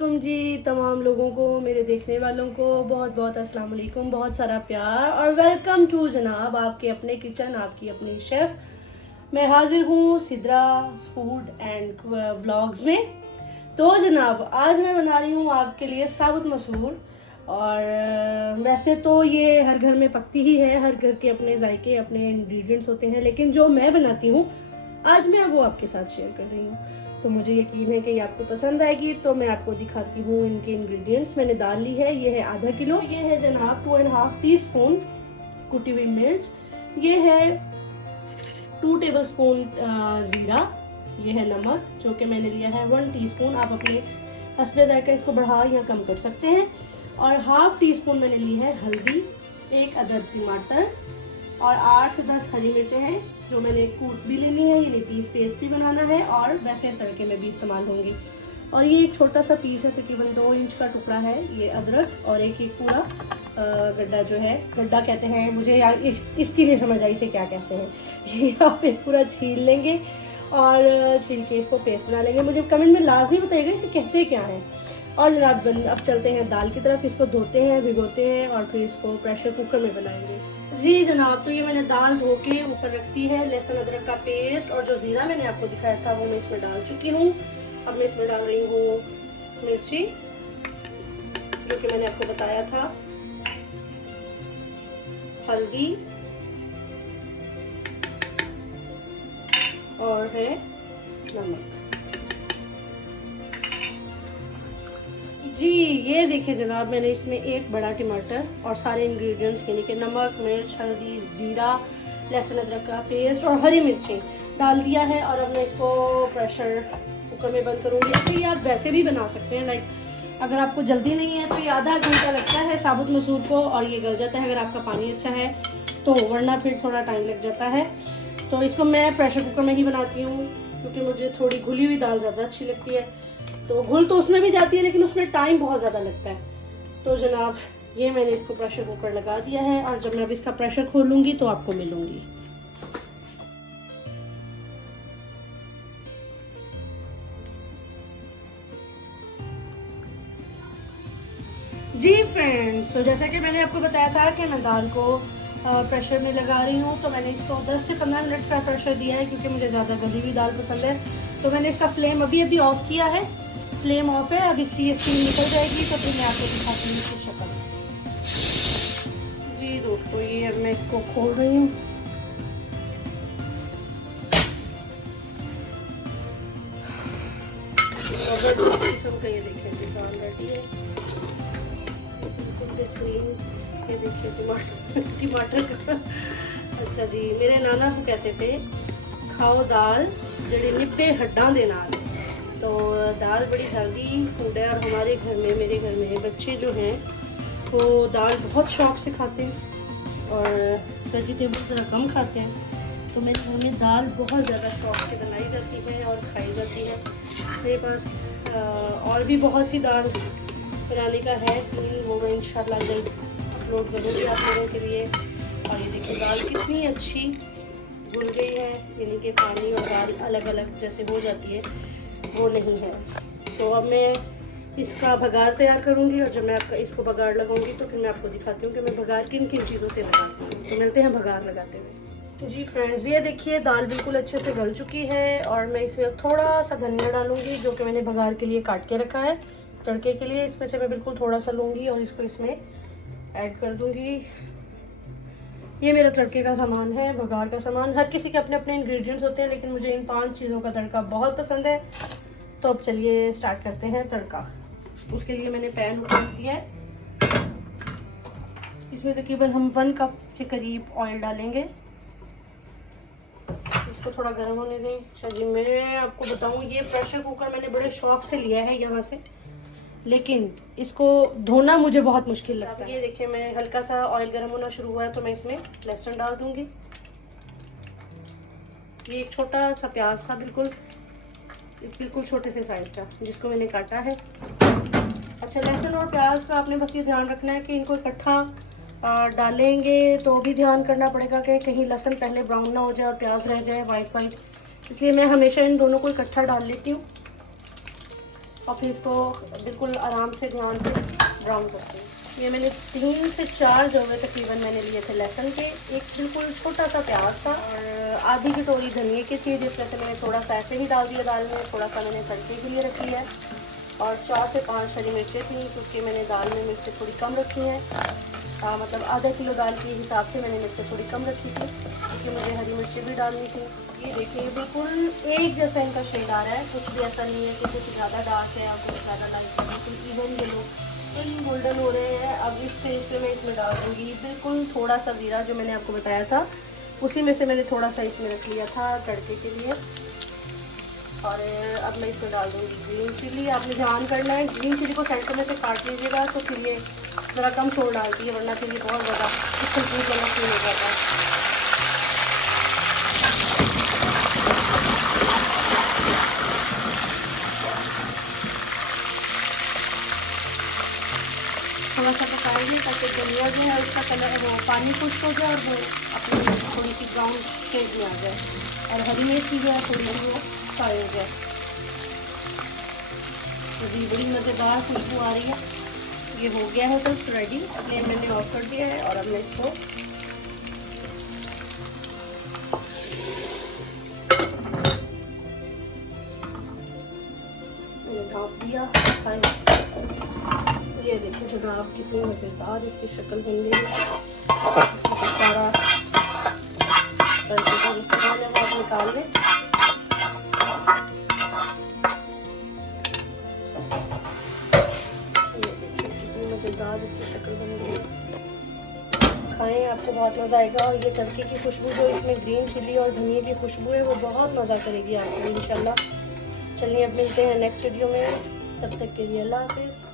वालेकुम जी। तमाम लोगों को, मेरे देखने वालों को बहुत बहुत अस्सलाम वालेकुम, बहुत सारा प्यार और वेलकम टू जनाब आपके अपने किचन, आपकी अपनी शेफ़। मैं हाजिर हूँ सिद्रा फूड एंड व्लॉग्स में। तो जनाब आज मैं बना रही हूँ आपके लिए साबुत मसूर। और वैसे तो ये हर घर में पकती ही है, हर घर के अपने जायके अपने इंग्रेडिएंट्स होते हैं, लेकिन जो मैं बनाती हूँ आज मैं वो आपके साथ शेयर कर रही हूँ। तो मुझे यकीन है कि ये आपको पसंद आएगी। तो मैं आपको दिखाती हूँ इनके इंग्रेडिएंट्स। मैंने दाल ली है, ये है आधा किलो। ये है जनाब 2.5 टीस्पून कुटी हुई मिर्च। ये है 2 टेबलस्पून ज़ीरा। ये है नमक जो कि मैंने लिया है 1 टीस्पून। आप अपने हस्बे जायका इसको बढ़ा या कम कर सकते हैं। और हाफ टी स्पून मैंने ली है हल्दी, 1 अदद टमाटर और 8 से 10 हरी मिर्चें हैं जो मैंने कूट भी लेनी है, यानी पीस पेस्ट भी बनाना है और वैसे तड़के में भी इस्तेमाल होंगी। और ये एक छोटा सा पीस है, तकरीबन 2 इंच का टुकड़ा है ये अदरक। और एक पूरा गड्ढा जो है, गड्ढा कहते हैं, मुझे इसकी नहीं समझ आई इसे क्या कहते हैं। ये आप पूरा छील लेंगे और छील के इसको पेस्ट बना लेंगे। मुझे कमेंट में लाजमी बताइएगा इसे कहते क्या हैं। और जनाब अब चलते हैं दाल की तरफ। इसको धोते हैं, भिगोते हैं और फिर इसको प्रेशर कुकर में बनाएंगे। जी जनाब, तो ये मैंने दाल धो के ऊपर रख दी है। लहसुन अदरक का पेस्ट और जो ज़ीरा मैंने आपको दिखाया था वो मैं इसमें डाल चुकी हूँ। अब मैं इसमें डाल रही हूँ मिर्ची जो कि मैंने आपको बताया था, हल्दी और है नमक। जी ये देखिए जनाब, मैंने इसमें 1 बड़ा टमाटर और सारे इंग्रेडिएंट्स यानी कि नमक, मिर्च, हल्दी, ज़ीरा, लहसुन अदरक का पेस्ट और हरी मिर्चें डाल दिया है। और अब मैं इसको प्रेशर कुकर में बंद करूँगी। अच्छा, ये आप वैसे भी बना सकते हैं, लाइक अगर आपको जल्दी नहीं है तो ये आधा घंटा लगता है साबुत मसूर को और ये गल जाता है अगर आपका पानी अच्छा है तो, वरना फिर थोड़ा टाइम लग जाता है। तो इसको मैं प्रेशर कुकर में ही बनाती हूँ क्योंकि मुझे थोड़ी घुली हुई दाल ज़्यादा अच्छी लगती है। तो घुल तो उसमें भी जाती है लेकिन उसमें टाइम बहुत ज़्यादा लगता है। तो जनाब ये मैंने इसको प्रेशर कुकर लगा दिया है और जब मैं अब इसका प्रेशर खोलूँगी तो आपको मिलूँगी। जी फ्रेंड्स, तो जैसा कि मैंने आपको बताया था कि मैं दाल को प्रेशर में लगा रही हूँ, तो मैंने इसको 10 से 15 मिनट का प्रेशर दिया है क्योंकि मुझे ज़्यादा गली हुई दाल पसंद है। तो मैंने इसका फ्लेम अभी ऑफ किया है, फ्लेम ऑफ है। अब इसकी ये स्टीम निकल जाएगी तो फिर मैं आपको दिखाती हूँ इसकी शक्ल। जी दोस्तों, ये अब मैं इसको खोल रही हूँ। किस्म का ये देखिए जी दाल रेडी है, बिल्कुल बेहतरीन। ये देखिए टमाटर का। अच्छा जी, मेरे नाना को कहते थे खाओ दाल जड़ी निब्बे हड्डां दे नाल। तो दाल बड़ी हेल्दी फूड है और हमारे घर में, मेरे घर में बच्चे जो हैं वो दाल बहुत शौक से खाते हैं और वेजिटेबल ज़रा कम खाते हैं। तो मेरे घर में दाल बहुत ज़्यादा शौक से बनाई जाती है और खाई जाती है। मेरे पास और भी बहुत सी दाल बनाने का है सीन, वो मैं इंशाल्लाह जल्द अपलोड करूँगी आप लोगों के लिए। और ये देखिए दाल कितनी अच्छी घुल गई है, यानी कि पानी और दाल अलग अलग जैसे हो जाती है वो नहीं है। तो अब मैं इसका भगार तैयार करूँगी और जब मैं आपका इसको भगार लगाऊंगी तो फिर मैं आपको दिखाती हूँ कि मैं भगार किन किन चीज़ों से लगाती हूँ। तो मिलते हैं भगार लगाते हुए। जी फ्रेंड्स, ये देखिए दाल बिल्कुल अच्छे से गल चुकी है और मैं इसमें अब थोड़ा सा धनिया डालूंगी जो कि मैंने भगार के लिए काट के रखा है तड़के के लिए। इसमें से मैं बिल्कुल थोड़ा सा लूँगी और इसको इसमें ऐड कर दूँगी। ये मेरा तड़के का सामान है, भगार का सामान। हर किसी के अपने अपने इंग्रेडिएंट्स होते हैं लेकिन मुझे इन 5 चीज़ों का तड़का बहुत पसंद है। तो अब चलिए स्टार्ट करते हैं तड़का। उसके लिए मैंने पैन रख दिया है, इसमें तकरीबन हम 1 कप के करीब ऑयल डालेंगे। इसको थोड़ा गर्म होने दें। अच्छा जी, मैं आपको बताऊं ये प्रेशर कुकर मैंने बड़े शौक से लिया है यहाँ से, लेकिन इसको धोना मुझे बहुत मुश्किल लगता है। ये देखिए मैं हल्का सा ऑयल गर्म होना शुरू हुआ है तो मैं इसमें लहसुन डाल दूंगी। ये एक छोटा सा प्याज था, बिल्कुल छोटे से साइज़ का, जिसको मैंने काटा है। अच्छा, लहसुन और प्याज का आपने बस ये ध्यान रखना है कि इनको इकट्ठा डालेंगे तो भी ध्यान करना पड़ेगा कि कहीं लहसुन पहले ब्राउन ना हो जाए और प्याज रह जाए वाइट वाइट, इसलिए मैं हमेशा इन दोनों को इकट्ठा डाल लेती हूँ। और फिर इसको बिल्कुल आराम से ध्यान से ब्राउन करते हैं। ये मैंने 3 से 4 जो है तकरीबन मैंने लिए थे लहसुन के, एक बिल्कुल छोटा सा प्याज था और आधी कटोरी धनिए की थी, जिसमें से मैंने थोड़ा सा ऐसे ही डाल दिया दाल में, थोड़ा सा मैंने तड़के के लिए रख लिया और 4 से 5 हरी मिर्चें थी, क्योंकि मैंने दाल में मिर्चें थोड़ी कम रखी हैं। मतलब आधा किलो दाल के हिसाब से मैंने मिर्चें थोड़ी कम रखी थी, क्योंकि मुझे हरी मिर्चें भी डालनी थी। ये देखिए बिल्कुल एक जैसा इनका शेड आ रहा है, कुछ भी ऐसा नहीं है कि कुछ ज़्यादा डार्क है या कुछ ज़्यादा लाइट है, बिल्कुल इवन ये लोग बिल्कुल गोल्डन हो रहे हैं। अब इस स्टेज पे मैं इसमें डाल दूँगी बिल्कुल थोड़ा सा ज़ीरा, जो मैंने आपको बताया था उसी में से मैंने थोड़ा सा इसमें रख लिया था तड़के के लिए। और अब मैं इसमें डाल दूँगी ग्रीन चिली। आपने ध्यान करना है, ग्रीन चिली को सेंटर में से काट लीजिएगा तो फिर ये ज़रा कम शोर डालती है, वरना फिर ये बहुत ज़्यादा कंप्लीट वाला फील हो जाता है। थोड़ा सा पकाएंगे ताकि धनिया जो है उसका कलर, वो पानी खुश्क हो जाए और वो अपनी थोड़ी सी ब्राउन शेड में आ जाए, और हरी मिर्च जो है थोड़ी सी वो फ्राई हो जाए। तो बड़ी मज़ेदार खुशबू आ रही है। ये हो गया है तो रेडी, फ्लेम मैंने ऑफ कर दिया है और अब मैं इसको ढाँप दिया। ये देखिए जनाब कितनी मज़ेदार इसकी शक्ल बन गई है। सारा तड़के का जो सामान है वो आप निकाल लें। ये देखिए कितनी मज़ेदार इसकी शक्ल बन गई है। खाएं, आपको बहुत मज़ा आएगा। और ये तड़के की खुशबू जो इसमें ग्रीन चिली और धनिया की खुशबू है वो बहुत मज़ा करेगी आपको इंशाल्लाह। चलिए अब मिलते हैं नेक्स्ट वीडियो में, तब तक के लिए अल्लाह हाफिज़।